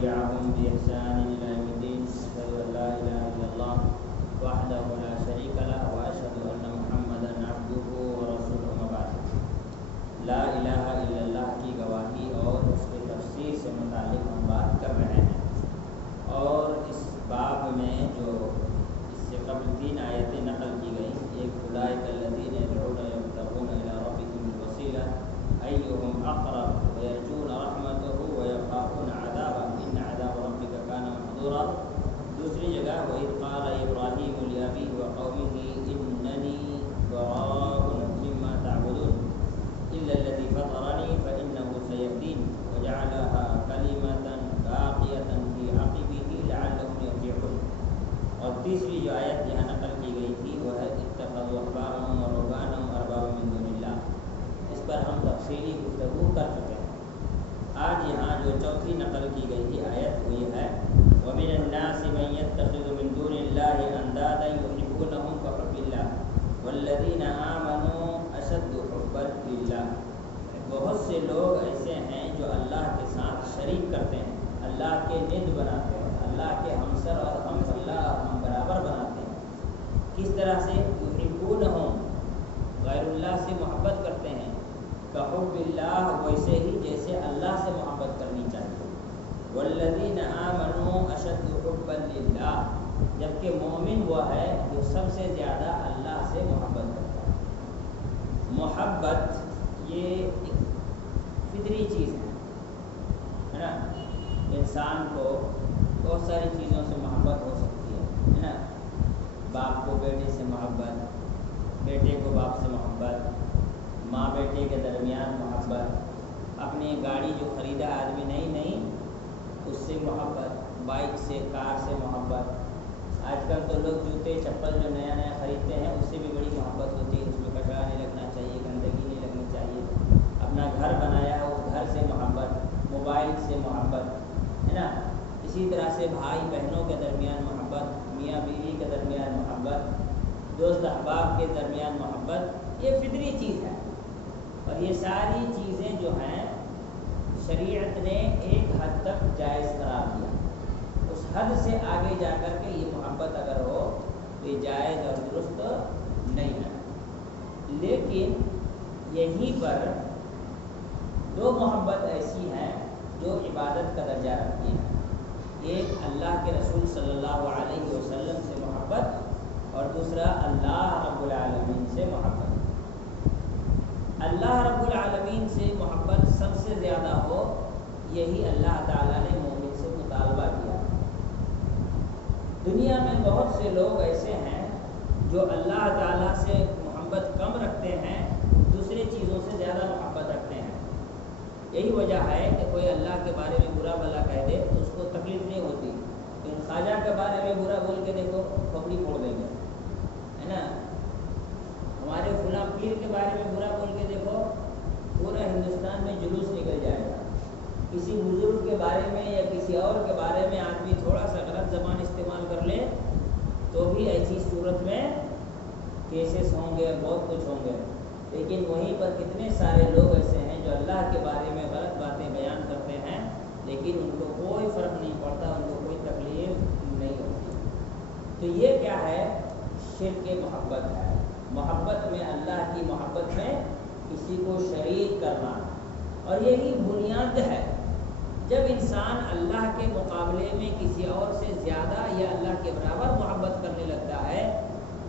تبعهم بإحسان إلى يوم الدين أشهد أن لا إله إلا الله وحده لا شريك له وأشهد أن محمدا عبده ورسوله أما بعد لا إله إلا اللہ کی گواہی اور اس کے تفسیر سے متعلق ہم بات کر رہے ہیں، اور اس باب میں جو اس سے قبل 3 آیتیں نقل کی گئیں، ایک اولئک الذین یدعون یبتغون الی ربہم الوسیلہ ایہم اقرب ویرجون رحمتہ ویخافون عذابہ ان عذاب ربک کان محذورا۔ دوسری جگہ وَإِذْ قَالَ إِبْرَاهِيمُ لِأَبِيهِ وَقَوْمِهِ إِنَّنِي بَرَاءٌ مِّمَّا تَعْبُدُونَ إِلَّا الَّذِي فَطَرَنِي فَإِنَّهُ سَيَهْدِينِ وَجَعَلَهَا كَلِمَةً بَاقِيَةً فِي عَقِبِهِ لَعَلَّهُمْ يَرْجِعُونَ۔ اور تیسری جو آیت یہاں نقل کی گئی تھی وہ ہے اتخذوا احبارهم ورهبانهم اربابا من دون اللہ، اس پر ہم تفصیلی گفتگو کر چکے ہیں۔ آج یہاں جو چوتھی نقل کی گئی تھی آیت وہ یہ ہے وَمِنَ النَّاسِ مَن يَتَّخِذُ مِن دُونِ اللَّهِ أَندَادًا يُحِبُّونَهُم كَحُبِّ اللَّهِ وَالَّذِينَ آمَنُوا أَشَدُّ حُبًّا لِلَّهِ۔ بہت سے لوگ ایسے ہیں جو اللہ کے ساتھ شریک کرتے ہیں، اللہ کے ند بناتے ہیں، اللہ کے ہمسر اور ہم اللہ اور ہم برابر بناتے ہیں۔ کس طرح سے؟ یحبونہم، غیر اللہ سے محبت کرتے ہیں، کحب اللہ، ویسے ہی جیسے اللہ سے محبت کرنی چاہیے۔ والذین آمنوا اشد حبا للہ، جبکہ مومن وہ ہے جو سب سے زیادہ اللہ سے محبت کرتا ہے۔ محبت یہ ایک فطری چیز ہے نا، انسان کو بہت ساری چیزوں سے محبت ہو سکتی ہے نا، باپ کو بیٹے سے محبت، بیٹے کو باپ سے محبت، ماں بیٹے کے درمیان محبت، اپنی گاڑی جو خریدا آدمی نئی اس سے محبت، بائک سے، کار سے محبت۔ آج کل تو لوگ جوتے چپل جو نیا خریدتے ہیں اس سے بھی بڑی محبت ہوتی ہے، اس میں کچرا نہیں لگنا چاہیے، گندگی نہیں لگنی چاہیے۔ اپنا گھر بنایا ہے اس گھر سے محبت، موبائل سے محبت ہے نا، اسی طرح سے بھائی بہنوں کے درمیان محبت، میاں بیوی کے درمیان محبت، دوست احباب کے درمیان محبت، یہ فطری چیز ہے۔ اور یہ ساری چیزیں جو ہیں شریعت نے ایک حد تک جائز قرار دیا، اس حد سے آگے جا کر کے یہ محبت اگر ہو تو یہ جائز اور درست نہیں ہے۔ لیکن یہیں پر 2 محبت ایسی ہیں جو عبادت کا درجہ رکھتی ہیں، ایک اللہ کے رسول صلی اللہ علیہ وسلم سے محبت اور دوسرا اللہ رب العالمین سے محبت۔ اللہ رب العالمین سے محبت سب سے زیادہ ہو، یہی اللہ تعالیٰ نے مومن سے مطالبہ کیا۔ دنیا میں بہت سے لوگ ایسے ہیں جو اللہ تعالیٰ سے محبت کم رکھتے ہیں، دوسری چیزوں سے زیادہ محبت رکھتے ہیں۔ یہی وجہ ہے کہ کوئی اللہ کے بارے میں برا بھلا کہہ دے تو اس کو تکلیف نہیں ہوتی، لیکن خواجہ کے بارے میں برا بول کے دیکھو کھوپڑی پھوڑ دیں گے ہے نا، ہمارے فلاں پیر کے بارے میں برا بول کے دیکھو پورا ہندوستان میں جلوس نکل جائے گا۔ کسی بزرگ کے بارے میں یا کسی اور کے بارے میں آدمی تھوڑا سا غلط زبان استعمال کر لے تو بھی ایسی صورت میں کیسز ہوں گے، بہت کچھ ہوں گے۔ لیکن وہیں پر کتنے سارے لوگ ایسے ہیں جو اللہ کے بارے میں غلط باتیں بیان کرتے ہیں لیکن ان کو کوئی فرق نہیں پڑتا، ان کو کوئی تکلیف نہیں ہوتی۔ تو یہ کیا ہے؟ شرک محبت ہے۔ محبت میں، اللہ کی محبت میں کسی کو شریک کرنا، اور یہی بنیاد ہے۔ جب انسان اللہ کے مقابلے میں کسی اور سے زیادہ یا اللہ کے برابر محبت کرنے لگتا ہے،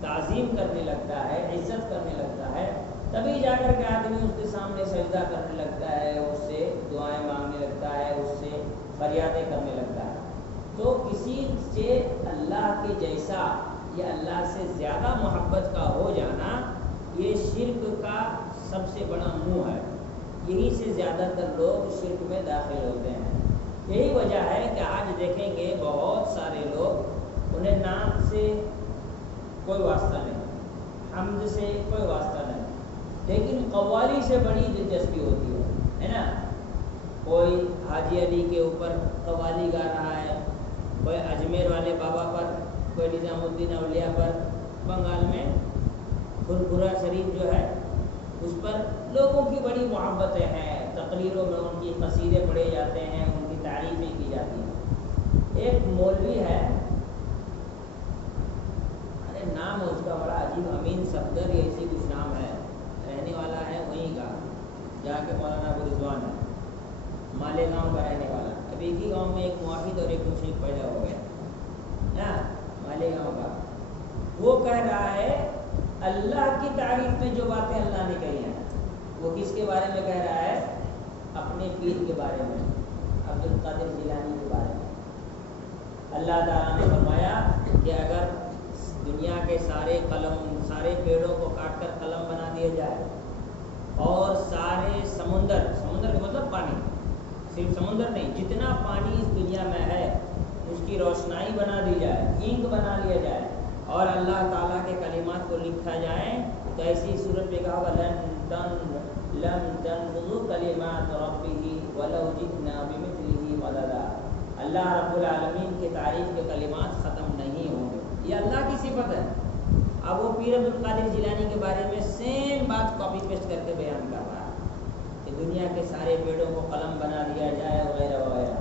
تعظیم کرنے لگتا ہے، عزت کرنے لگتا ہے، تبھی جا کر کے آدمی اس کے سامنے سجدہ کرنے لگتا ہے، اس سے دعائیں مانگنے لگتا ہے، اس سے فریادیں کرنے لگتا ہے۔ تو کسی سے اللہ کے جیسا یا اللہ سے زیادہ محبت کا ہو جانا یہ شرک کا سب سے بڑا منہ ہے، یہی سے زیادہ تر لوگ شرک میں داخل ہوتے ہیں۔ یہی وجہ ہے کہ آج دیکھیں گے بہت سارے لوگ انہیں نام سے کوئی واسطہ نہیں، حمد سے کوئی واسطہ نہیں، لیکن قوالی سے بڑی دلچسپی ہوتی ہے نا۔ کوئی حاجی علی کے اوپر قوالی گا رہا ہے، کوئی اجمیر والے بابا پر، کوئی نظام الدین اولیاء پر، بنگال میں پھرپھرا شریف جو ہے اس پر لوگوں کی بڑی محبتیں ہیں، تقریروں میں ان کی قصیدے پڑھے جاتے ہیں، ان کی تعریفیں کی جاتی ہیں۔ ایک مولوی ہے، ارے نام اس کا بڑا عجیب، امین صفدر یا ایسی کچھ نام ہے، رہنے والا ہے وہیں کا، جہاں کے مولانا ابو رضوان ہے، مالیگاؤں کا رہنے والا۔ اب ایک ہی گاؤں میں ایک موحد اور ایک مشرک پیدا ہو گیا نا، مالیگاؤں کا۔ وہ کہہ رہا ہے اللہ کی تعریف میں جو باتیں اللہ نے کہی ہیں، وہ کس کے بارے میں کہہ رہا ہے؟ اپنے پیر کے بارے میں، عبد القادر جیلانی کے بارے میں۔ اللہ تعالیٰ نے فرمایا کہ اگر دنیا کے سارے پیڑوں کو کاٹ کر قلم بنا دیا جائے اور سارے سمندر کا مطلب پانی، صرف سمندر نہیں، جتنا پانی اس دنیا میں ہے اس کی روشنائی بنا دی جائے، انک بنا لیا جائے اور اللہ تعالیٰ کے کلمات کو لکھا جائے، تو ایسی صورت میں کہا ہوگا لن تنفذوا کلمات ربہ ولو جئنا بمثلہ مددا۔ اللہ رب العالمین کے تعریف کے کلمات ختم نہیں ہوں گے، یہ اللہ کی صفت ہے۔ اب وہ پیر عبد القادر جیلانی کے بارے میں سیم بات کاپی پیسٹ کر کے بیان کر رہا ہے کہ دنیا کے سارے پیڑوں کو قلم بنا دیا جائے وغیرہ وغیرہ۔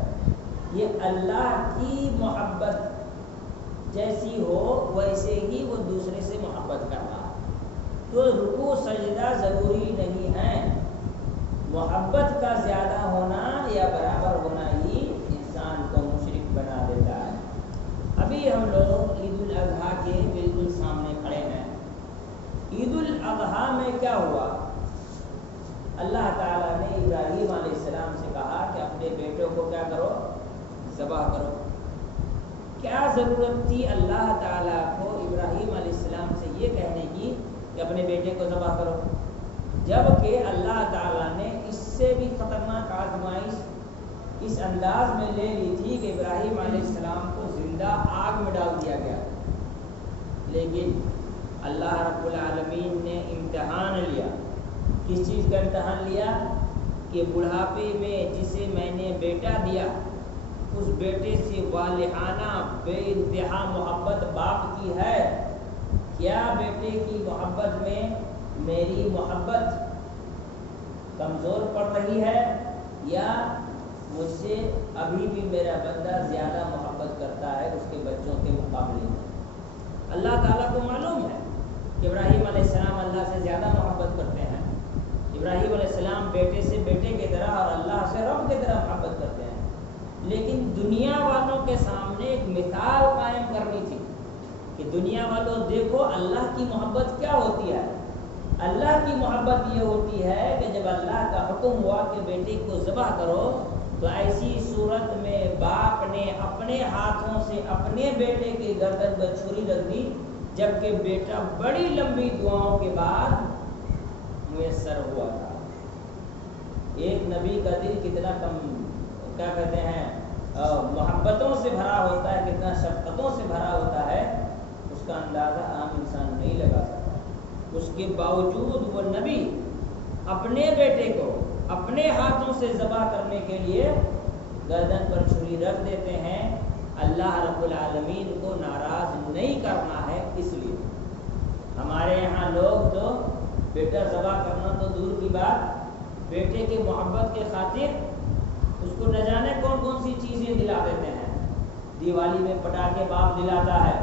یہ اللہ کی محبت جیسی ہو ویسے ہی وہ دوسرے سے محبت کر رہا ہے، تو رکوع سجدہ ضروری نہیں ہے، محبت کا زیادہ ہونا یا برابر ہونا ہی انسان کو مشرک بنا دیتا ہے۔ ابھی ہم لوگ عید الاضحیٰ کے بالکل سامنے کھڑے ہیں۔ عید الاضحیٰ میں کیا ہوا؟ اللہ تعالیٰ نے ابراہیم علیہ السلام سے کہا کہ اپنے بیٹوں کو کیا کرو؟ ذبح کرو۔ کیا ضرورت تھی اللہ تعالیٰ کو ابراہیم علیہ السلام سے یہ کہنے کی کہ اپنے بیٹے کو ذبح کرو، جبکہ اللہ تعالیٰ نے اس سے بھی خطرناک آزمائش اس انداز میں لے لی تھی کہ ابراہیم علیہ السلام کو زندہ آگ میں ڈال دیا گیا، لیکن اللہ رب العالمین نے امتحان لیا۔ کس چیز کا امتحان لیا؟ کہ بڑھاپے میں جسے میں نے بیٹا دیا، اس بیٹے سے والہانہ بے انتہا محبت باپ کی ہے، کیا بیٹے کی محبت میں میری محبت کمزور پڑ رہی ہے یا مجھ سے ابھی بھی میرا بندہ زیادہ محبت کرتا ہے اس کے بچوں کے مقابلے میں؟ اللہ تعالیٰ کو معلوم ہے کہ ابراہیم علیہ السلام اللہ سے زیادہ محبت کرتے ہیں، ابراہیم علیہ السلام بیٹے سے بیٹے کی طرح اور اللہ سے رب کی طرح محبت کرتے ہیں، لیکن دنیا والوں کے سامنے ایک مثال قائم کرنی تھی کہ دنیا والوں دیکھو اللہ کی محبت کیا ہوتی ہے۔ اللہ کی محبت یہ ہوتی ہے کہ جب اللہ کا حکم ہوا کہ بیٹے کو ذبح کرو تو ایسی صورت میں باپ نے اپنے ہاتھوں سے اپنے بیٹے کی گردن پر چھری رکھ دی، جبکہ بیٹا بڑی لمبی دعاؤں کے بعد میسر ہوا تھا۔ ایک نبی کا دل کتنا کم کیا کہتے ہیں محبتوں سے بھرا ہوتا ہے، کتنا شفقتوں سے بھرا ہوتا ہے، اس کا اندازہ عام انسان نہیں لگا سکتا۔ اس کے باوجود وہ نبی اپنے بیٹے کو اپنے ہاتھوں سے ذبح کرنے کے لیے گردن پر چھری رکھ دیتے ہیں۔ اللہ رب العالمین کو ناراض نہیں کرنا ہے، اس لیے ہمارے یہاں لوگ تو بیٹا ذبح کرنا تو دور کی بات، بیٹے کی محبت کے خاطر اس کو نہ جانے کون کون سی چیزیں دلا دیتے ہیں۔ دیوالی میں پٹاخے باپ دلاتا ہے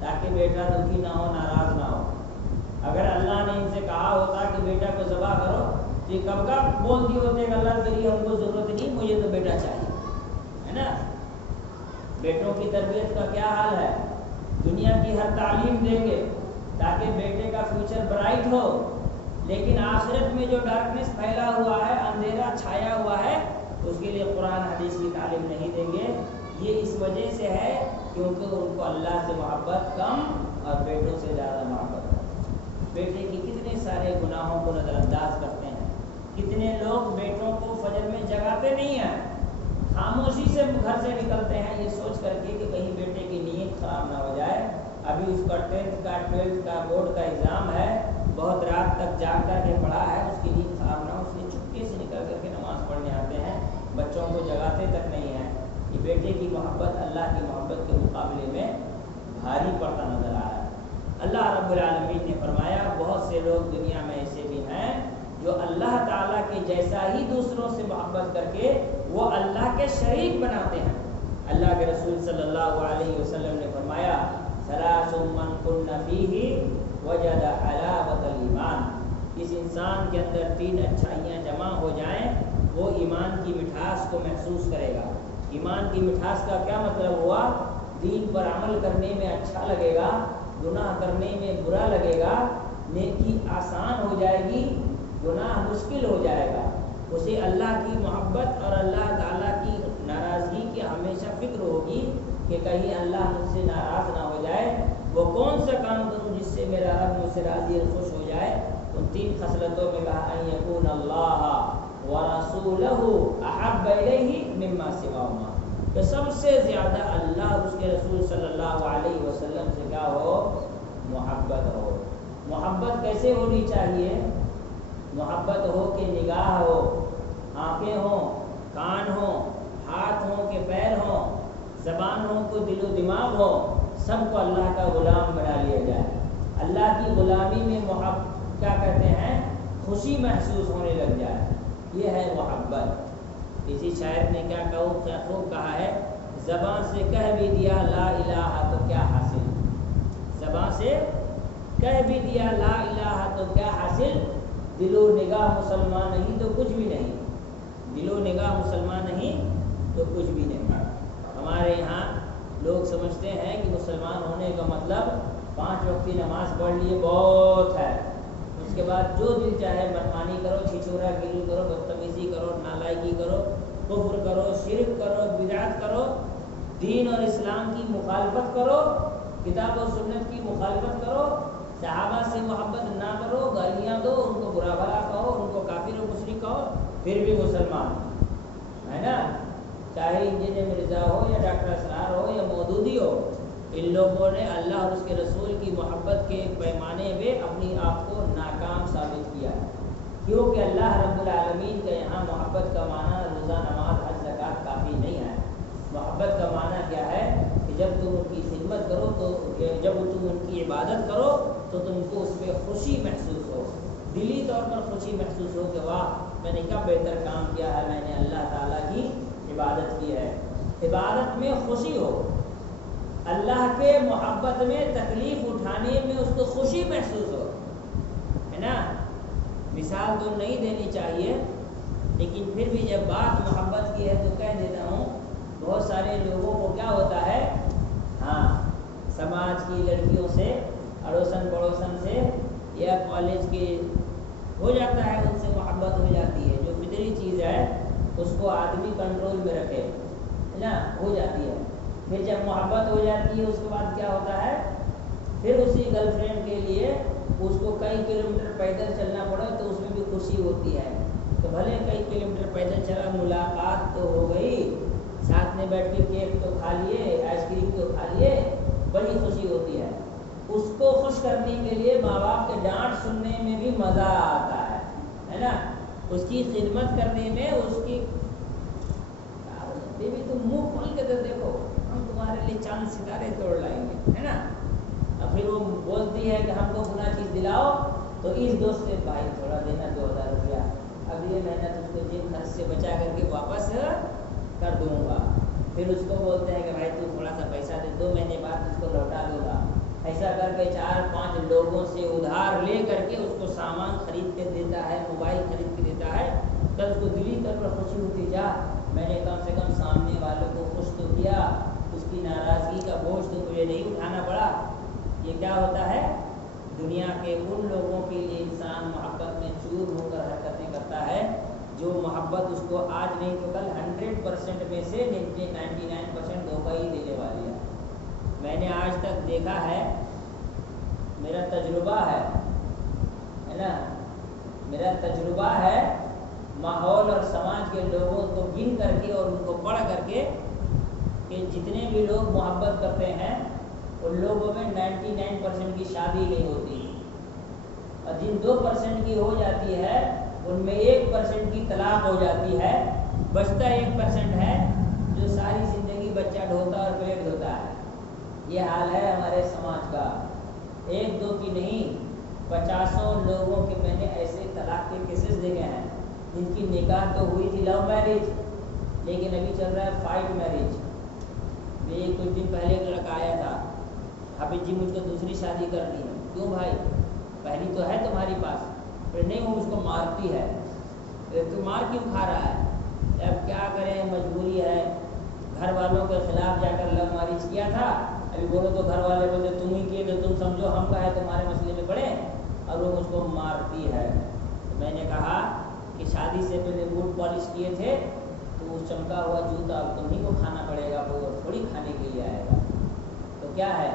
تاکہ بیٹا دکھی نہ ہو، ناراض نہ ہو۔ اگر اللہ نے ان سے کہا ہوتا کہ بیٹا کو ذبح کرو تو یہ کب کا بول دیے ہوتے کہ اللہ کے لیے ہم کو ضرورت نہیں، مجھے تو بیٹا چاہیے، ہے نا۔ بیٹوں کی تربیت کا کیا حال ہے؟ دنیا کی ہر تعلیم دیں گے تاکہ بیٹے کا فیوچر برائٹ ہو، لیکن آخرت میں جو ڈارکنیس پھیلا ہوا ہے، اندھیرا چھایا ہوا ہے، اس کے لیے قرآن حدیث کی تعلیم نہیں دیں گے۔ یہ اس وجہ سے ہے کیونکہ ان کو اللہ سے محبت کم اور بیٹوں سے زیادہ محبت ہے۔ بیٹے کی کتنے سارے گناہوں کو نظر انداز کرتے ہیں، کتنے لوگ بیٹوں کو فجر میں جگاتے نہیں ہیں، خاموشی سے گھر سے نکلتے ہیں یہ سوچ کر کے کہ کہیں بیٹے کی نیند خراب نہ ہو جائے۔ ابھی اس کا 10th کا 12th کا بورڈ کا ایگزام ہے، بہت رات تک جاگ کر کے پڑھا ہے، اس کی نیند خراب نہ ہو، اس لیے چپکے سے نکل کر کے نماز پڑھنے آتے ہیں، بچوں کو جگاتے تک نہیں ہیں۔ یہ بیٹے کی محبت اللہ کی محبت کے مقابلے میں بھاری پڑتا نظر آ رہا ہے۔ اللہ رب العالمین نے فرمایا بہت سے لوگ دنیا میں ایسے بھی ہیں جو اللہ تعالیٰ کے جیسا ہی دوسروں سے محبت کر کے وہ اللہ کے شریک بناتے ہیں۔ اللہ کے رسول صلی اللہ علیہ وسلم نے فرمایا ثلاث من کن فیہ وجد حلاوۃ الایمان، اس انسان کے اندر 3 اچھائیاں جمع ہو جائیں وہ ایمان کی مٹھاس کو محسوس کرے گا۔ ایمان کی مٹھاس کا کیا مطلب ہوا؟ دین پر عمل کرنے میں اچھا لگے گا، گناہ کرنے میں برا لگے گا، نیکی آسان ہو جائے گی، گناہ مشکل ہو جائے گا، اسے اللہ کی محبت اور اللہ تعالیٰ کی ناراضگی کی ہمیشہ فکر ہوگی کہ کہیں اللہ مجھ سے ناراض نہ ہو جائے۔ وہ کون سا کام کروں جس سے میرا رب مجھ سے راضی اور خوش ہو جائے؟ ان 3 خصلتوں میں کہا ان یکون اللہ ورسولہ احب الیہ مما سواہما، کہ سب سے زیادہ اللہ اور اس کے رسول صلی اللہ علیہ وسلم سے کیا ہو؟ محبت ہو۔ محبت کیسے ہونی چاہیے؟ محبت ہو کہ نگاہ ہو، آنکھیں ہوں، کان ہوں، ہاتھ ہوں کہ پیر ہوں، زبان ہو کہ دل و دماغ ہو، سب کو اللہ کا غلام بنا لیا جائے۔ اللہ کی غلامی میں کیا کہتے ہیں؟ خوشی محسوس ہونے لگ جائے، یہ ہے محبت۔ کسی شاعر نے کیا خوب کہا ہے، زبان سے کہہ بھی دیا لا الہ تو کیا حاصل، زبان سے کہہ بھی دیا لا الہ تو کیا حاصل، دل و نگاہ مسلمان نہیں تو کچھ بھی نہیں، دل و نگاہ مسلمان نہیں تو کچھ بھی نہیں۔ ہمارے یہاں لوگ سمجھتے ہیں کہ مسلمان ہونے کا مطلب 5 وقت کی نماز پڑھ لیے بہت ہے، اس کے بعد جو دل چاہے منمانی کرو، چھچورا گیری کرو، بدتمیزی کرو، نالائکی کرو، کفر کرو، شرک کرو، بدعت کرو، دین اور اسلام کی مخالفت کرو، کتاب و سنت کی مخالفت کرو، صحابہ سے محبت نہ کرو، گالیاں دو، ان کو برا بھلا کہو، ان کو کافر و مشرک کہو، پھر بھی مسلمان ہے نا؟ چاہے انجینئر مرزا ہو یا ڈاکٹر اسرار ہو یا مودودی ہو، ان لوگوں نے اللہ اور اس کے رسول کی محبت کے پیمانے میں اپنی آپ کو ناکام ثابت کیا ہے، کیونکہ اللہ رب العالمین کے یہاں محبت کا معنی روزہ نماز حج زکوٰۃ کافی نہیں ہے۔ محبت کا معنی کیا ہے کہ جب تم ان کی خدمت کرو تو جب تم ان کی عبادت کرو تو تم کو اس میں خوشی محسوس ہو، دلی طور پر خوشی محسوس ہو کہ واہ میں نے کیا بہتر کام کیا ہے، میں نے اللہ تعالیٰ کی عبادت کی ہے، عبادت میں خوشی ہو، اللہ کے محبت میں تکلیف اٹھانے میں اس کو خوشی محسوس ہو، ہے نا؟ مثال تو نہیں دینی چاہیے لیکن پھر بھی جب بات محبت کی ہے تو کہہ دیتا ہوں، بہت سارے لوگوں کو کیا ہوتا ہے، ہاں سماج کی لڑکیوں سے، اڑوسن پڑوسن سے یا کالج کے ہو جاتا ہے، ان سے محبت ہو جاتی ہے، جو فطری چیز ہے اس کو آدمی کنٹرول میں رکھے نا، ہو جاتی ہے۔ پھر جب محبت ہو جاتی ہے اس کے بعد کیا ہوتا ہے، پھر اسی گرل فرینڈ کے لیے اس کو کئی کلومیٹر پیدل چلنا پڑا تو اس میں بھی خوشی ہوتی ہے، تو بھلے کئی کلومیٹر پیدل چلا، ملاقات تو ہو گئی، ساتھ میں بیٹھ کے کیک تو کھا لیے، آئس کریم تو کھا لیے، بڑی خوشی ہوتی ہے۔ اس کو خوش کرنے کے لیے ماں باپ کے ڈانٹ سننے میں بھی مزہ آتا ہے نا؟ اس کی خدمت کرنے میں، اس کی بیوی تم منہ کھول کے تو دیکھو، ہم تمہارے لیے چاند ستارے توڑ لائیں گے، ہے نا؟ اور پھر وہ بولتی ہے کہ ہم کو گناہ چیز دلاؤ، تو اس دوست سے بھائی تھوڑا دینا 2000 روپیہ، اگلے مہینہ تم کو جیب خرچ سے بچا کر کے واپس کر دوں گا۔ پھر اس کو بولتے ہیں کہ بھائی تو تھوڑا سا پیسہ دے، 2 مہینے بعد اس کو لوٹا دوں گا۔ ایسا کر کے 4-5 لوگوں سے ادھار لے کر کے اس کو سامان خرید کے دیتا ہے، موبائل خرید کے دیتا ہے، تب اس کو دلی طور پر خوشی ہوتی، جا میں نے کم سے کم سامنے والوں کو خوش تو کیا، اس کی ناراضگی کا بوجھ تو مجھے نہیں اٹھانا پڑا۔ یہ کیا ہوتا ہے؟ دنیا کے ان لوگوں کے لیے انسان محبت میں چور ہو کر حرکتیں کرتا ہے، جو محبت اس کو آج نہیں تو کل 100% میں سے 99% دھوکہ ہی دینے والی ہے۔ میں نے آج تک دیکھا ہے، میرا تجربہ ہے نا، میرا تجربہ ہے ماحول اور سماج کے لوگوں کو گن کر کے اور ان کو پڑھ کر کے، کہ جتنے بھی لوگ محبت کرتے ہیں ان لوگوں میں 99% کی شادی نہیں ہوتی، اور جن 2% کی ہو جاتی ہے ان میں 1% کی طلاق ہو جاتی ہے، بچتا 1% ہے جو ساری زندگی بچہ ڈھوتا اور پیٹ دھوتا ہے۔ یہ حال ہے ہمارے سماج کا، 1-2 کی نہیں، 50 لوگوں کے میں نے ایسے طلاق کے کیسز دیکھے ہیں جن کی نکاح تو ہوئی تھی لو میرج، لیکن ابھی چل رہا ہے فائٹ میرج، میں کچھ دن پہلے ایک لڑکا آیا تھا، حافظ جی مجھ کو دوسری شادی کرنی ہے۔ کیوں بھائی، پہلی تو ہے تمہاری پاس؟ پھر نہیں، وہ مجھ کو مارتی ہے۔ تو مار کیوں کھا رہا ہے؟ اب کیا کریں، مجبوری ہے، گھر والوں کے خلاف جا کر لو میرج کیا تھا، ابھی بولو تو گھر والے بولتے تم ہی کیے تو تم سمجھو ہم کا ہے تمہارے مسئلے میں پڑے، اور وہ مجھ کو مارتی ہے۔ میں نے کہا کہ شادی سے پہلے بوٹ پالش کیے تھے تو اس چمکا ہوا جوتا اب تمہیں کو کھانا پڑے گا، وہ تھوڑی کھانے کے لیے آئے گا۔ تو کیا ہے،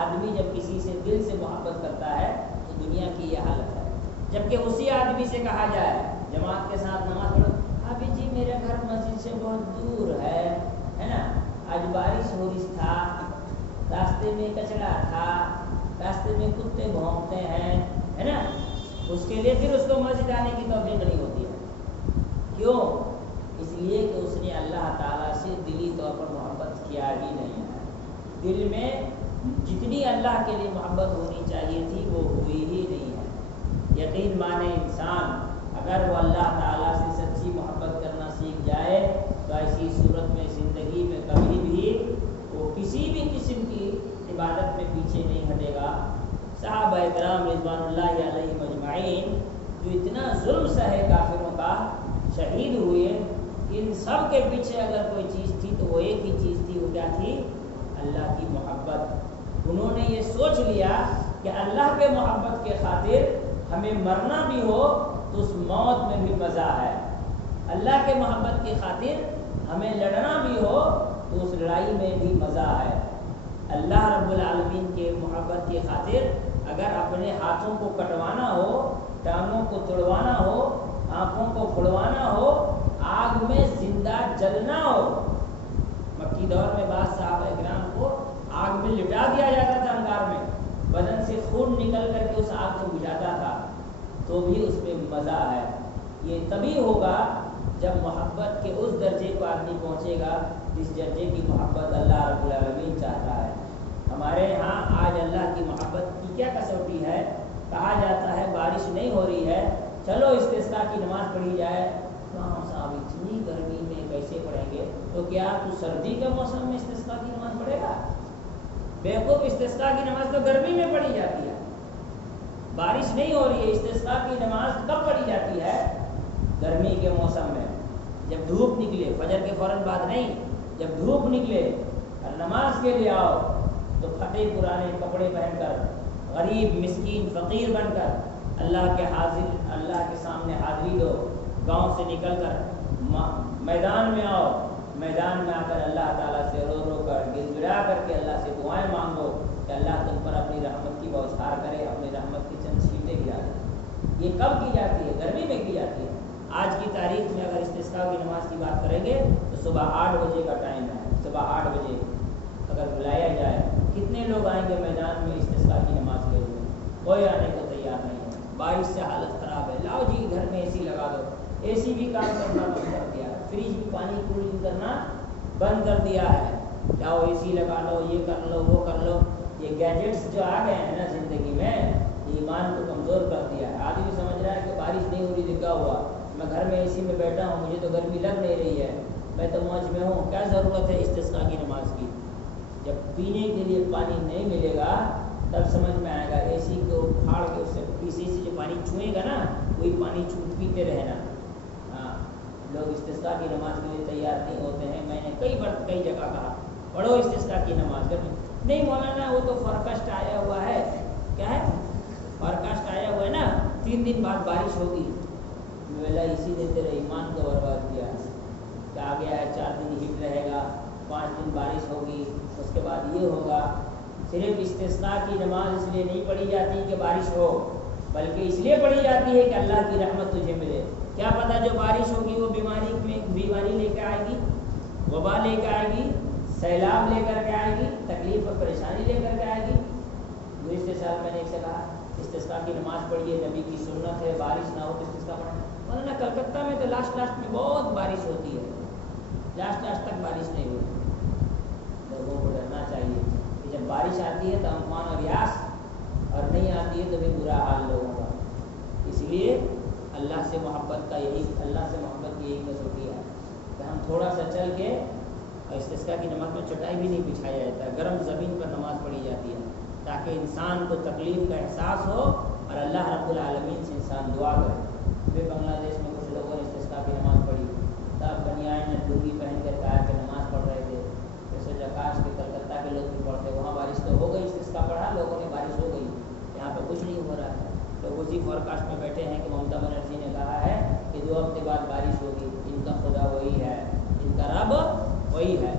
آدمی جب کسی سے دل سے محبت کرتا ہے تو دنیا کی یہ حالت ہے، جبکہ اسی آدمی سے کہا جائے جماعت کے ساتھ نماز پڑھو، ابھی جی میرا گھر مسجد سے بہت دور ہے نا، آج بارش ہو رہی تھا، راستے میں کچرا تھا، راستے میں کتے بھونکتے ہیں، ہے نا، اس کے لیے پھر اس کو مسجد آنے کی توفیق نہیں ہوتی ہے۔ کیوں؟ اس لیے کہ اس نے اللہ تعالیٰ سے دلی طور پر محبت کیا ہی نہیں ہے۔ دل میں جتنی اللہ کے لیے محبت ہونی چاہیے تھی وہ ہوئی ہی نہیں ہے۔ یقین مانے انسان اگر وہ اللہ تعالیٰ سے سچی محبت کرنا سیکھ جائے تو ایسی صورت میں زندگی میں کبھی بھی وہ کسی بھی قسم کی عبادت میں پیچھے نہیں ہٹے گا۔ صحابہ کرام رضوان اللہ علیہم اجمعین جو اتنا ظلم سہے کافروں کا، شہید ہوئے، ان سب کے پیچھے اگر کوئی چیز تھی تو وہ ایک ہی چیز تھی، وہ کیا تھی؟ اللہ کی محبت۔ انہوں نے یہ سوچ لیا کہ اللہ کے محبت کے خاطر ہمیں مرنا بھی ہو تو اس موت میں بھی مزہ ہے، اللہ کے محبت کی خاطر ہمیں لڑنا بھی ہو تو اس لڑائی میں بھی مزہ ہے۔ اللہ رب العالمین کے محبت کی خاطر اگر اپنے ہاتھوں کو کٹوانا ہو، ٹانگوں کو توڑوانا ہو، آنکھوں کو پھڑوانا ہو، آگ میں زندہ جلنا ہو، مکی دور میں بعض صحابہ کرام کو آگ میں لٹا دیا جاتا تھا، انگار میں بدن سے خون نکل کر کے اس آگ کو بجھاتا تھا، تو بھی اس میں مزہ ہے۔ یہ تبھی ہوگا جب محبت کے اس درجے کو آدمی پہنچے گا جس درجے کی محبت اللہ رب العالمین چاہتا ہے۔ ہمارے ہاں آج اللہ کی محبت کی کیا کسوٹی ہے؟ کہا جاتا ہے بارش نہیں ہو رہی ہے، چلو استسقاء کی نماز پڑھی جائے۔ ہاں صاحب اتنی گرمی میں کیسے پڑھیں گے؟ تو کیا تو سردی کے موسم میں استسقاء کی نماز پڑھے گا؟ بیوقوف، استسقاء کی نماز تو گرمی میں پڑھی جاتی ہے، بارش نہیں ہو رہی ہے، استسقاء کی نماز کب پڑھی جاتی ہے؟ گرمی کے موسم میں، جب دھوپ نکلے، فجر کے فوراً بعد نہیں، جب دھوپ نکلے اور نماز کے لیے آؤ تو پھٹے پرانے کپڑے پہن کر، غریب مسکین فقیر بن کر اللہ کے سامنے حاضری دو، گاؤں سے نکل کر میدان میں آؤ، میدان میں آ کر اللہ تعالیٰ سے رو رو کر گر گڑا کر کے اللہ سے دعائیں مانگو کہ اللہ تم پر اپنی رحمت کی بوچھار کرے، اپنی رحمت کی چند چھینٹیں گرا دے۔ یہ کب کی جاتی ہے؟ گرمی میں کی جاتی ہے۔ آج کی تاریخ میں اگر استسقاء کی نماز کی بات کریں گے تو صبح 8 بجے کا ٹائم ہے، صبح 8 بجے اگر بلایا جائے کتنے لوگ آئیں گے میدان میں استسقاء کی نماز کے لیے؟ کوئی آنے کو تیار نہیں ہے، بارش سے حالت خراب ہے، لاؤ جی گھر میں اے سی لگا دو، اے سی بھی کام کرنا بند کر دیا ہے، فریج بھی پانی کولنگ کرنا بند کر دیا ہے، لاؤ اے سی لگا لو، یہ کر لو وہ کر لو۔ یہ گیجٹس جو آ گئے ہیں نا زندگی میں، ایمان کو کمزور کر دیا ہے۔ آدمی سمجھ رہا ہے کہ بارش نہیں ہو رہی تو کیا ہوا، میں گھر میں اے سی میں بیٹھا ہوں، مجھے تو گرمی لگ نہیں رہی ہے، میں تو موج میں ہوں، کیا ضرورت ہے استسقاء کی نماز کی؟ جب پینے کے لیے پانی نہیں ملے گا تب سمجھ میں آئے گا، اے سی کو پھاڑ کے اس سے کسی سے جو پانی چھوئے گا نا وہی پانی پیتے رہنا۔ ہاں، لوگ استسقاء کی نماز کے لیے تیار نہیں ہوتے ہیں۔ میں نے کئی جگہ کہا پڑھو استسقاء کی نماز، نہیں مولانا وہ تو فورکاسٹ آیا ہوا ہے، کیا ہے فورکاسٹ آیا ہوا ہے نا، 3 دن بعد بارش ہوگی۔ بولا اسی نے تیرے ایمان کو برباد کیا، کہ آ گیا ہے 4 دن ہیٹ رہے گا، 5 دن بارش ہوگی، اس کے بعد یہ ہوگا۔ صرف استسقاء کی نماز اس لیے نہیں پڑھی جاتی کہ بارش ہو، بلکہ اس لیے پڑھی جاتی ہے کہ اللہ کی رحمت تجھے ملے۔ کیا پتہ جو بارش ہوگی وہ بیماری لے کے آئے گی، وبا لے کے آئے گی، سیلاب لے کر کے آئے گی، تکلیف اور پریشانی لے کر کے آئے گی۔ گزشتہ سال میں نے ایک سے کہا استسقاء کی نماز پڑھیے، نبی کی سنت ہے، بارش نہ ہو تو استسقاء پڑھیں۔ مولانا کلکتہ میں تو لاسٹ میں بہت بارش ہوتی ہے، لاسٹ تک بارش نہیں ہوتی۔ لوگوں کو ڈرنا چاہیے کہ جب بارش آتی ہے تو امفان اور یاس، اور نہیں آتی ہے تو بھی برا حال لوگوں کا۔ اس لیے اللہ سے محبت کی یہی کسوٹی ہے کہ ہم تھوڑا سا چل کے اور استسقاء کی نماز میں چٹائی بھی نہیں بچھایا جاتا ہے، گرم زمین پر نماز پڑھی جاتی ہے تاکہ انسان کو تکلیف کا احساس ہو اور اللہ رب العالمین سے انسان دعا کرے۔ پھر بنگلہ دیش میں کچھ لوگوں نے استسقاء کی نماز پڑھی، تب بنیان نے لنگی پہن کر کہا کہ نماز پڑھ رہے تھے، پھر سوچا کاش کہ کلکتہ کے لوگ بھی پڑھتے، وہاں بارش تو ہو گئی، استسقاء پڑھا لوگوں نے، بارش ہو گئی، یہاں پہ کچھ نہیں ہو رہا ہے۔ تو اسی فورکاسٹ میں بیٹھے ہیں کہ ممتا بنرجی نے کہا ہے کہ 2 ہفتے بعد بارش ہوگی، ان کا خدا وہی ہے، ان کا رب وہی ہے۔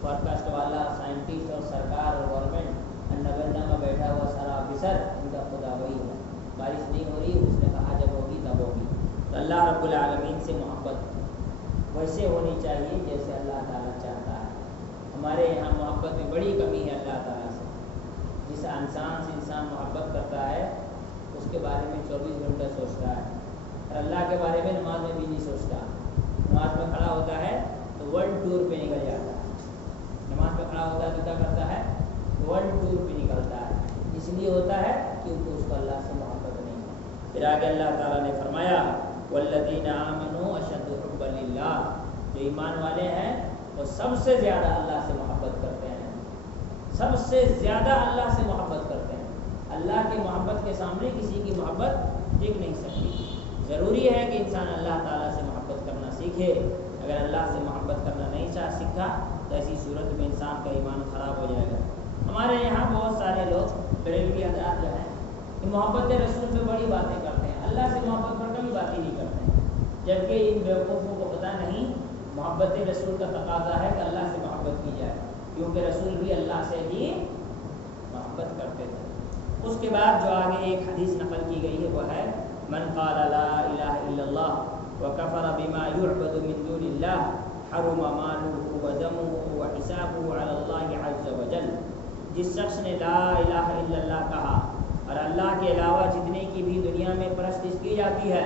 فورکاسٹ والا، سائنٹسٹ اور سرکار اور گورنمنٹ نگرنا میں بیٹھا ہوا سارا آفیسر، ان کا خدا وہی ہے۔ بارش نہیں ہو رہی، اس نے کہا جب ہوگی تب ہوگی۔ تو اللہ رب العالمین سے محبت ویسے ہونی چاہیے جیسے اللہ تعالیٰ چاہتا ہے۔ ہمارے یہاں محبت میں بڑی کمی ہے اللہ تعالیٰ سے۔ جس انسان سے انسان محبت کرتا ہے اس کے بارے میں 24 گھنٹہ سوچتا ہے، اور اللہ کے بارے میں نماز میں بھی نہیں سوچتا۔ نماز میں کھڑا ہوتا ہے تو ورلڈ ٹور پہ نکل جاتا ہے، نماز میں کھڑا ہوتا ہے تو کیا کرتا ہے؟ ورلڈ ٹور پہ نکلتا ہے۔ اس لیے ہوتا ہے کیونکہ اس کو اللہ سے محبت نہیں ہے۔ پھر آگے اللہ تعالیٰ نے فرمایا والذین آمنوا اشد حبا للہ، جو ایمان والے ہیں وہ سب سے زیادہ اللہ سے محبت کرتے ہیں، سب سے زیادہ اللہ سے محبت کرتے ہیں۔ اللہ کی محبت کے سامنے کسی کی محبت ٹک نہیں سکتی۔ ضروری ہے کہ انسان اللہ تعالیٰ سے محبت کرنا سیکھے۔ اگر اللہ سے محبت کرنا نہیں سیکھا تو ایسی صورت میں انسان کا ایمان خراب ہو جائے گا۔ ہمارے یہاں بہت سارے لوگ بریلوی حضرات جو ہیں کہ محبت رسول پہ بڑی باتیں کرتے ہیں، اللہ سے محبت پر کبھی بات ہی نہیں کرتے ہیں، جبکہ ان بیوقوفوں کو پتہ نہیں محبت رسول کا تقاضا ہے کہ اللہ سے محبت کی جائے، کیونکہ رسول بھی اللہ سے ہی محبت کرتے تھے۔ اس کے بعد جو آگے ایک حدیث نقل کی گئی ہے وہ ہے من قال لا الہ الا اللہ وکفر بما یعبد من دون اللہ حرم مالہ ودمہ وحسابہ علی اللہ عز وجل۔ جس شخص نے لا الہ الا اللہ کہا اور اللہ کے علاوہ جتنے کی بھی دنیا میں پرستش کی جاتی ہے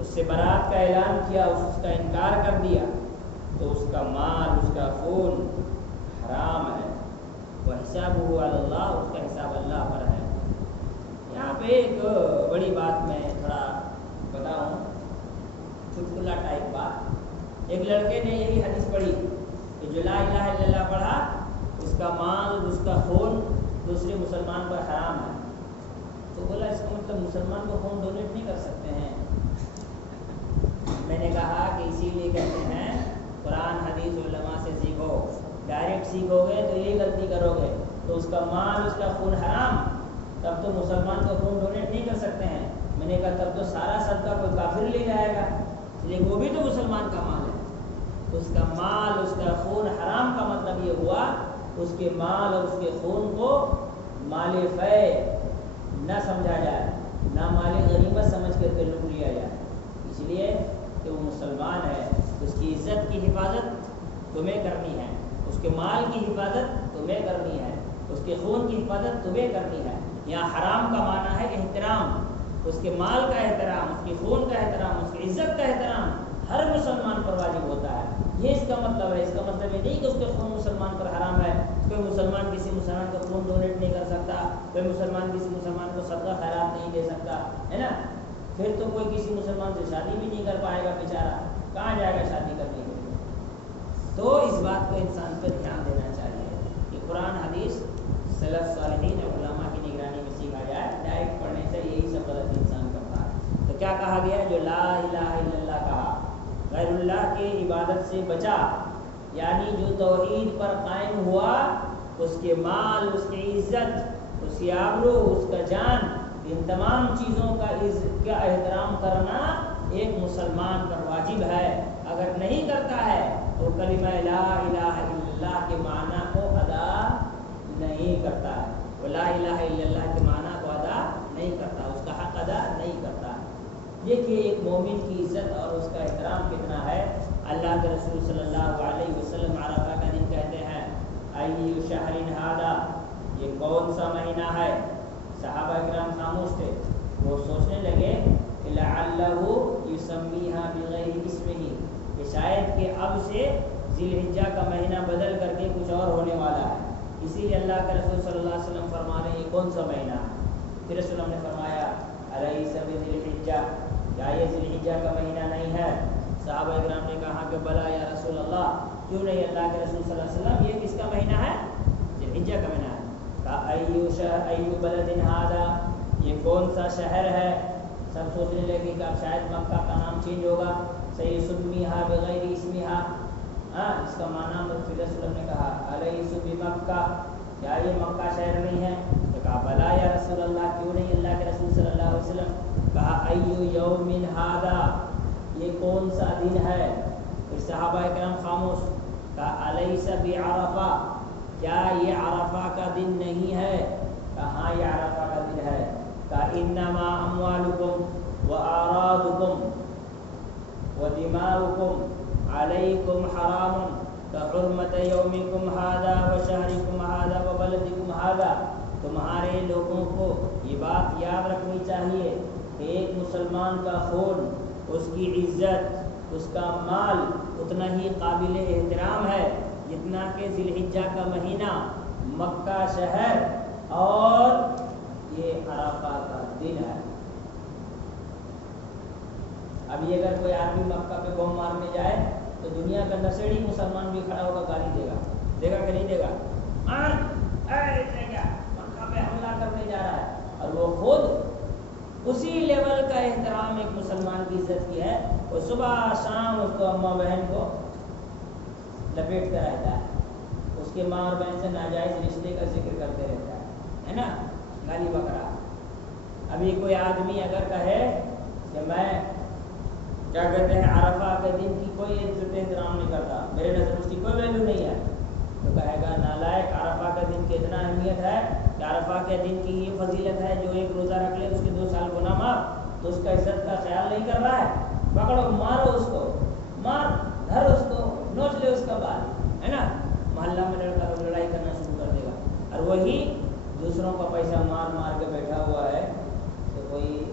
اس سے برات کا اعلان کیا، اس کا انکار کر دیا، تو اس کا مال، اس کا خون حرام ہے، وحسابہ علی اللہ، اس کا حساب اللہ پر ہے۔ یہاں پہ ایک بڑی بات میں تھوڑا بتاؤں، چٹکلا ٹائپ بات۔ ایک لڑکے نے یہی حدیث پڑھی کہ جو لا الہ الا اللہ پڑھا اس کا مال، اس کا خون دوسرے مسلمان پر حرام ہے۔ تو بولا اس کا مطلب مسلمان کو خون ڈونیٹ نہیں کر سکتے ہیں؟ میں نے کہا کہ اسی لیے کہتے ہیں قرآن حدیث علماء سے سیکھو، ڈائریکٹ سیکھو گے تو یہی غلطی کرو گے، تو اس کا مال، اس کا خون حرام، تب تو مسلمان کو خون ڈونیٹ نہیں کر سکتے ہیں۔ میں نے کہا تب تو سارا صدقہ کوئی کافر لے جائے گا، اس لیے وہ بھی تو مسلمان کا مال ہے۔ اس کا مال، اس کا خون حرام کا مطلب یہ ہوا اس کے مال اور اس کے خون کو مال فے نہ سمجھا جائے، نہ مال غنیمت سمجھ کر کے لوٹ لیا جائے، اس لیے کہ وہ مسلمان ہے۔ اس کی عزت کی حفاظت تمہیں کرنی ہے، اس کے مال کی حفاظت تمہیں کرنی ہے، اس کے خون کی حفاظت تمہیں کرنی ہے۔ یہاں حرام کا معنی ہے احترام، اس کے مال کا احترام، اس کے خون کا احترام، اس کی عزت کا احترام ہر مسلمان پر واجب ہوتا ہے۔ یہ اس کا مطلب ہے۔ اس کا مطلب یہ نہیں کہ اس کے خون مسلمان پر حرام ہے، کوئی مسلمان کسی مسلمان کو خون ڈونیٹ نہیں کر سکتا، کوئی مسلمان کسی مسلمان کو صدقہ خیرات نہیں دے سکتا، ہے نا؟ پھر تو کوئی کسی مسلمان سے شادی بھی نہیں کر پائے گا بیچارہ، کہاں جائے گا شادی کرنے کے لیے؟ تو اس بات کو انسان پہ دھیان دینا چاہیے کہ قرآن حدیث سلف صالحین علماء کی نگرانی میں سیکھا جائے، ڈائریکٹ پڑھنے سے یہی سب غلط انسان کرتا ہے۔ تو کیا کہا گیا؟ جو لا الہ الا اللہ کہا، غیر اللہ کی عبادت سے بچا، یعنی جو توحید پر قائم ہوا، اس کے مال، اس کی عزت، اس کی آبرو، اس کا جان، ان تمام چیزوں کا احترام کرنا ایک مسلمان پر واجب ہے۔ اگر نہیں کرتا ہے تو کلمہ لا الہ الا اللہ کے معنی کو ادا نہیں کرتا ہے، وہ لا الہ الا اللہ کے معنی کو ادا نہیں کرتا، اس کا حق ادا نہیں کرتا۔ دیکھیے ایک مومن کی عزت اور اس کا احترام کتنا ہے۔ اللہ کے رسول صلی اللہ علیہ وسلم عرفہ کا دن کہتے ہیں ای شہر ھذا، یہ کون سا مہینہ ہے؟ صحابہ کرام خاموش تھے، وہ سوچنے لگے کہ لعلہ یسمیھا بغیر اسمہ، کہ شاید کہ اب سے ذی الحجہ کا مہینہ بدل کر کے کچھ اور ہونے والا ہے، اسی لیے اللہ کے رسول صلی اللہ علیہ وسلم فرما رہے ہیں یہ کون سا مہینہ ہے؟ پھر رسول نے فرمایا الیس بذی الحجہ، کیا یہ ذی الحجہ کا مہینہ نہیں ہے؟ صحابہ کرام نے کہا کہ بلا یا رسول اللہ، کیوں نہیں اللہ کے رسول صلی اللہ علیہ وسلم یہ کس کا مہینہ ہے؟ ذی الحجہ کا مہینہ ہے. ایو بلد ھذا، یہ کون سا شہر ہے؟ سب سوچنے لگے کہ اب شاید مکہ کا نام چینج ہوگا. سیسمیھا بغیر اسمھا، اس کا معنی رسول اللہ صلی اللہ علیہ وسلم نے کہا الیس بمکہ، کیا یہ مکہ شہر نہیں ہے؟ تو کہا بلا یا رسول اللہ، کیوں نہیں اللہ کے رسول صلی اللہ علیہ وسلم. کہا ایو یوم ھذا، یہ کون سا دن ہے؟ پھر صحابہ کرام خاموش. کہا الیس بعرفہ، کیا یہ عرفہ کا دن نہیں ہے؟ کہا ہاں یہ عرفہ کا دن ہے. کہا انما اموالکم واعراضکم ودماؤکم علیکم حرام کحرمت یومکم ھذا وشہرکم ھذا وبلدکم ھذا. تمہارے لوگوں کو یہ بات یاد رکھنی چاہیے کہ ایک مسلمان کا خون، اس کی عزت، اس کا مال اتنا ہی قابل احترام ہے جتنا کہ ذی الحجہ کا مہینہ، مکہ شہر اور یہ عرفہ کا دن ہے. ابھی اگر کوئی آدمی مکہ پہ بم مارنے جائے تو دنیا کا نشیڑی مسلمان بھی کھڑا ہوگا گالی دے گا کہ نہیں دے گا؟ مکہ پہ حملہ کرنے جا رہا ہے، اور وہ خود اسی لیول کا احترام ایک مسلمان کی عزت کی ہے. وہ صبح شام اس کو اماں بہن کو لپیٹتا رہتا ہے، اس کے ماں اور بہن سے ناجائز رشتے کا ذکر کرتے رہتا ہے نا، گالی بکرا. ابھی کوئی آدمی اگر کہے کہ میں کیا کہتے ہیں عرفہ کے دن کی کوئی عزت احترام نہیں کرتا، میرے نظر اس کی کوئی ویلیو نہیں ہے، تو کہے گا نالائق، عرفہ کے دن کی اتنا اہمیت ہے کہ عرفہ کے دن کی یہ فضیلت ہے جو ایک روزہ رکھ لے اس کے 2 سال گناہ معاف. تو اس کا عزت کا خیال نہیں کر رہا ہے. پکڑو، مارو اس کو، مار دھر اس کو، نوچ لے اس کا بال، ہے نا. محلہ میں لڑکا تو لڑائی کرنا شروع کر دے گا، اور وہی دوسروں کا پیسہ مار مار کے بیٹھا ہوا ہے تو کوئی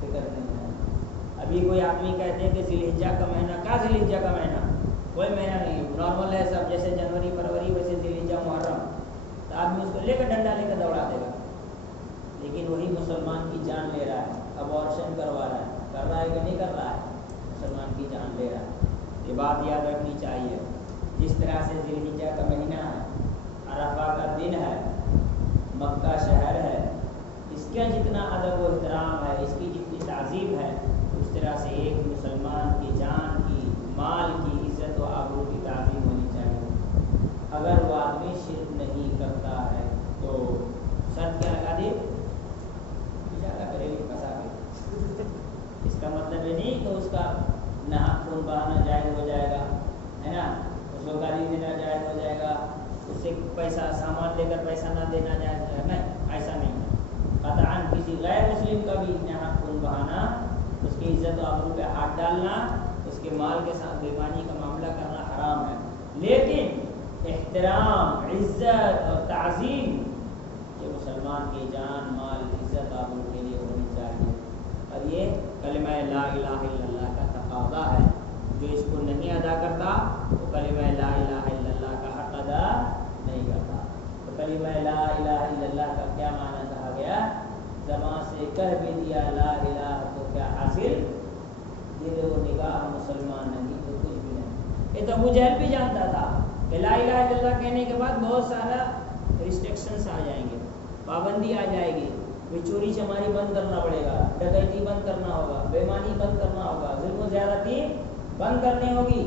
فکر نہیں ہے. ابھی کوئی آدمی کہتے ہیں کہ ذی الحجہ کا مہینہ، کیا ذی الحجہ کا مہینہ؟ کوئی مہینہ نہیں، نارمل ہے سب، جیسے جنوری فروری ویسے ذی الحجہ محرم. تو آدمی اس کو لے کر ڈنڈا لے کر دوڑا دے گا. لیکن وہی مسلمان کی جان لے رہا ہے، ابارشن کروا رہا ہے، کر رہا ہے کہ نہیں کر رہا ہے؟ مسلمان کی جان لے رہا ہے. یہ بات یاد رکھنی چاہیے. جس طرح سے ذی الحجہ کا مہینہ ہے، عرفہ کا دن ہے، مکہ شہر ہے، اس کا جتنا ادب و احترام ہے، اس کی جتنی تعظیم ہے، اس طرح سے ایک مسلمان کی جان کی، مال کی عزت و آبرو کی تعظیم ہونی چاہیے. اگر وہ آدمی شرک نہیں کرتا ہے تو شرط کیا لگا دی؟ اشارہ کرے گی پھنسا کے. اس کا مطلب یہ نہیں کہ اس کا ناحق خون بہانا جائز ہو جائے گا، ہے نا، اس کو گالی دینا جائز ہو جائے گا، اس سے پیسہ سامان لے کر پیسہ نہ دینا جائز ہے، نہیں، ایسا نہیں. قطعاً کسی غیر مسلم کا بھی ناحق خون بہانا، اس کی عزت و آبرو پہ ہاتھ ڈالنا، اس کے مال کے ساتھ بےایمانی کا معاملہ کرنا حرام ہے. لیکن احترام، عزت اور تعظیم یہ مسلمان کی جان، مال، عزت آبرو کے لیے ہونی چاہیے. اور یہ کلمہ لا الہ الا اللہ کا تقاضا ہے. جو اس کو نہیں ادا کرتا وہ کلمہ لا الہ الا اللہ کا حق ادا نہیں کرتا. تو کلمہ لا الہ الا اللہ کا کیا معنی کہا گیا؟ زبان سے کہہ بھی دیا لا الہ تو کیا حاصل؟ دل و نگاہ مسلمان نہیں تو کچھ بھی نہیں. یہ تو ابو جہل بھی جانتا تھا کہ لا الہ الا اللہ کہنے کے بعد بہت سارا ریسٹرکشنس آ جائیں گے، پابندی آ جائے گی. چوری چماری بند کرنا پڑے گا، ڈکیتی بند کرنا ہوگا، بےمانی بند کرنا ہوگا، ظلم و زیادتی بند کرنی ہوگی،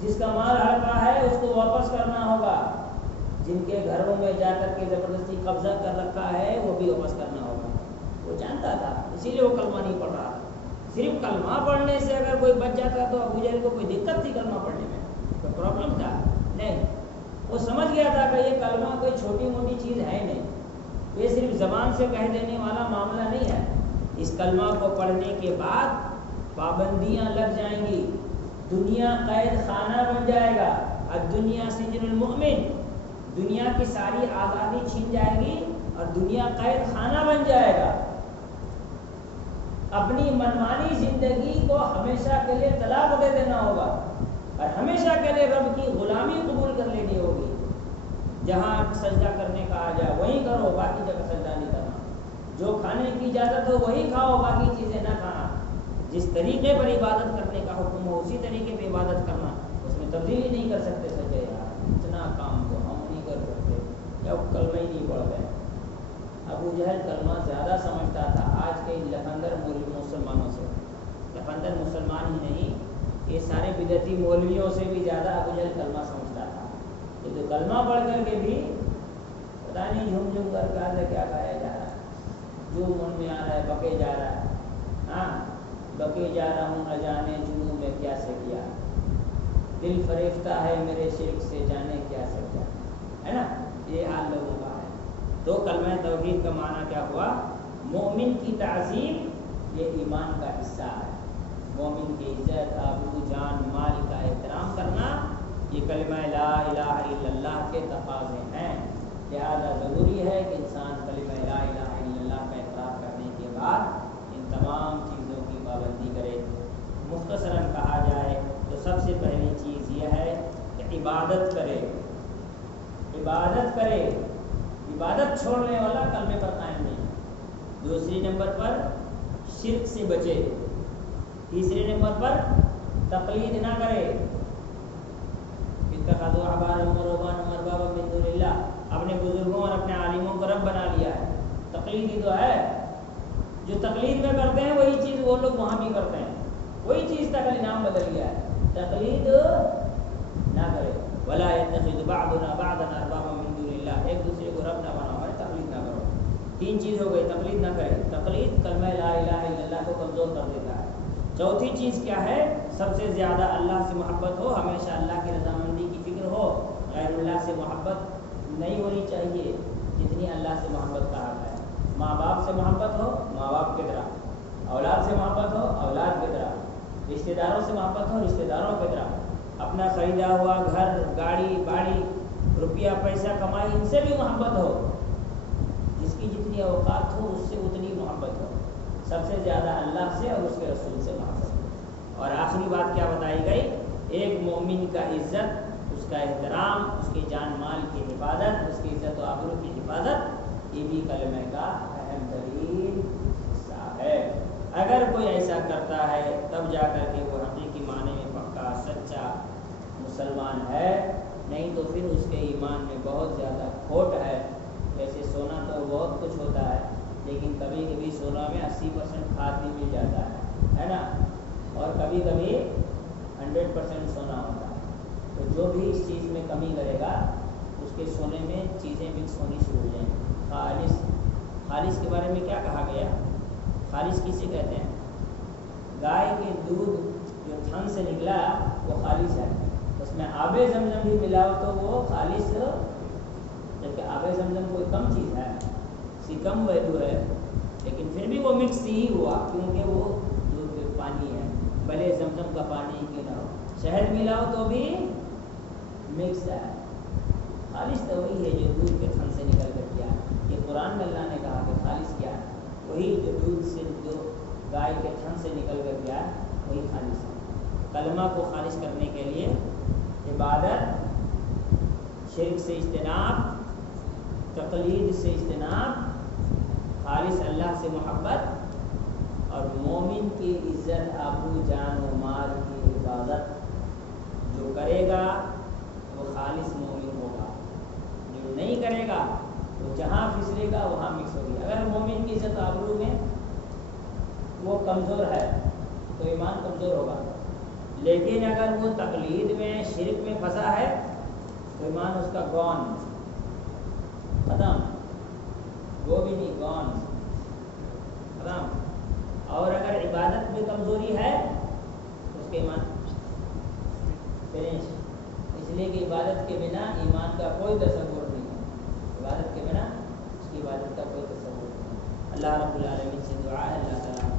جس کا مال ہڑپا ہے اس کو واپس کرنا ہوگا، جن کے گھروں میں جا کر کے زبردستی قبضہ کر رکھا ہے وہ بھی واپس کرنا ہوگا. وہ جانتا تھا، اسی لیے وہ کلمہ نہیں پڑھ رہا تھا. صرف کلمہ پڑھنے سے اگر کوئی بچ جاتا تو ابو جہل کو کوئی دقت تھی کلمہ پڑھنے میں؟ کوئی پرابلم تھا؟ نہیں. وہ سمجھ گیا تھا کہ یہ کلمہ کوئی چھوٹی موٹی چیز ہے نہیں، یہ صرف زبان سے کہہ دینے والا معاملہ نہیں ہے. اس کلمہ کو پڑھنے کے بعد پابندیاں لگ جائیں گی، دنیا قید خانہ بن جائے گا. الدنیا سجن المؤمن، دنیا کی ساری آزادی چھین جائے گی اور دنیا قید خانہ بن جائے گا. اپنی منمانی زندگی کو ہمیشہ کے لیے طلاق دے دینا ہوگا اور ہمیشہ کے لیے رب کی غلامی قبول کر لینی ہوگی. جہاں سجدہ کرنے کا آ جائے وہیں کرو، باقی جگہ سجدہ نہیں کرنا. جو کھانے کی اجازت ہو وہی کھاؤ، باقی چیزیں نہ کھانا. جس طریقے پر عبادت کرنے کا حکم ہو اسی طریقے پہ عبادت کرنا، اس میں تبدیلی نہیں کر سکتے. فلانا کام کو ہم نہیں کر سکتے، یا وہ کلمہ ہی نہیں پڑھ گئے۔ ابو جہل کلمہ زیادہ سمجھتا تھا آج کے لفندر مسلمانوں سے، لفندر مسلمان ہی نہیں، یہ سارے بدعتی مولویوں سے بھی زیادہ ابو جہل کلمہ سمجھتا تھا۔ یہ تو کلمہ پڑھ کر کے بھی پتہ نہیں جھوم جھوم کر کیا کھایا جا رہا ہے، جو من میں آ رہا ہے بکے جا رہا ہے، ہاں بکے جا رہا ہوں نہ جانے جنوں میں کیا سے کیا، دل فریفتہ ہے میرے شرک سے جانے کیا سے کیا، ہے نا، یہ حال لوگوں کا ہے۔ تو کلمہ توحید کا معنی کیا ہوا؟ مومن کی تعظیم یہ ایمان کا حصہ ہے، مومن کی عزت آبرو جان مال کا احترام کرنا یہ کلمہ لا الہ الا اللہ کے تقاضے ہیں۔ لہذا ضروری ہے کہ انسان کلمہ لا الہ الا اللہ کا اقرار کرنے کے بعد ان تمام چیزوں کی پابندی کرے۔ مختصراً کہا جائے تو سب سے پہلی چیز یہ ہے کہ عبادت کرے، عبادت کرے، عبادت چھوڑنے والا کلمے پر قائم نہیں۔ دوسری نمبر پر شرک سے بچے، تیسرے نمبر پر تقلید نہ کرے، اتخذوا احبارهم ورهبانهم اربابا من دون اللہ، اپنے بزرگوں اور اپنے عالموں کو رب بنا لیا ہے۔ تقلید ہی تو ہے، جو تقلید میں کرتے ہیں وہی چیز وہ لوگ وہاں بھی کرتے ہیں، وہی چیز کا خالی نام بدل گیا ہے۔ تقلید نہ کرے، ولا يتخذ بعضنا بعضا اربابا من دون اللہ، ایک دوسرے کو رب نہ بناؤ، تقلید نہ کرو۔ تین چیز ہو گئی، تقلید نہ کرے، تقلید کلمہ لا الہ الا اللہ کو کمزور کر دیتا ہے۔ چوتھی چیز کیا ہے؟ سب سے زیادہ اللہ سے محبت ہو، ہمیشہ اللہ کی رضامندی کی فکر ہو، غیر اللہ سے محبت نہیں ہونی چاہیے جتنی اللہ سے محبت کا حق ہے۔ ماں باپ سے محبت ہو ماں باپ کی طرح، اولاد سے محبت ہو اولاد کی طرح، رشتہ داروں سے محبت ہو رشتہ داروں کی طرح، اپنا خریدا ہوا گھر گاڑی باڑی روپیہ پیسہ کمائی ان سے بھی محبت ہو، جس کی جتنی اوقات ہو اس سے اتنی محبت ہو، سب سے زیادہ اللہ سے اور اس کے رسول سے محبت ہو۔ اور آخری بات کیا بتائی گئی؟ ایک مومن کا عزت، اس کا احترام، اس کی جان مال کی حفاظت، اس کی عزت و آبرو کی حفاظت، یہ بھی کلمہ کا اہم ترین حصہ ہے۔ اگر کوئی ایسا کرتا ہے تب جا کر کے وہ حقیقی معنی میں پکا سچا مسلمان ہے، نہیں تو پھر اس کے ایمان میں بہت زیادہ کھوٹ ہے۔ ویسے سونا تو بہت کچھ ہوتا ہے، لیکن کبھی کبھی سونا میں 80% کھاد بھی مل جاتا ہے نا، اور کبھی کبھی 100% سونا ہوتا ہے۔ تو جو بھی اس چیز میں کمی کرے گا اس کے سونے میں چیزیں مکس ہونی شروع ہو جائیں گی۔ خالص، خالص کے بارے میں کیا کہا گیا؟ خالص کسے کہتے ہیں؟ گائے کے دودھ جو تھن سے نکلا وہ خالص ہے، اس میں آب زمزم بھی ملاؤ تو وہ خالص، جبکہ آب زمزم کوئی کم چیز ہے، اس کی کم ویلو ہے، لیکن پھر بھی وہ مکس ہی ہوا کیونکہ وہ دودھ پانی ہے، بھلے زمزم کا پانی کیوں نہ ہو۔ شہد ملاؤ تو بھی مکس ہے، خالص تو وہی ہے جو دودھ کے تھن سے نکل کر کیا ہے۔ یہ قرآن میں اللہ نے کہا کہ خالص کیا ہے؟ وہی جو دودھ سے، جو گائے کے تھن سے نکل کر گیا ہے وہی خالص ہے۔ کلمہ کو خالص کرنے کے لیے عبادت، شرک سے اجتناب، تقلید سے اجتناب، خالص اللہ سے محبت، اور مومن کی عزت آبرو جان و مال کی حفاظت جو کرے گا وہ خالص مومن ہوگا، جو نہیں کرے گا وہ جہاں پھسلے گا وہاں مکس ہوگی۔ اگر مومن کی عزت آبرو میں وہ کمزور ہے تو ایمان کمزور ہوگا، لیکن اگر وہ تقلید میں شرک میں پھنسا ہے تو ایمان اس کا گون، ختم، وہ بھی نہیں، گون، ختم۔ اور اگر عبادت میں کمزوری ہے تو اس کے ایمان فنش، اس لیے کہ عبادت کے بنا ایمان کا کوئی تصور نہیں ہے، عبادت کے بنا اس کی عبادت کا کوئی تصور نہیں ہے۔ اللہ رب العالمین سے دعا ہے اللہ تعالیٰ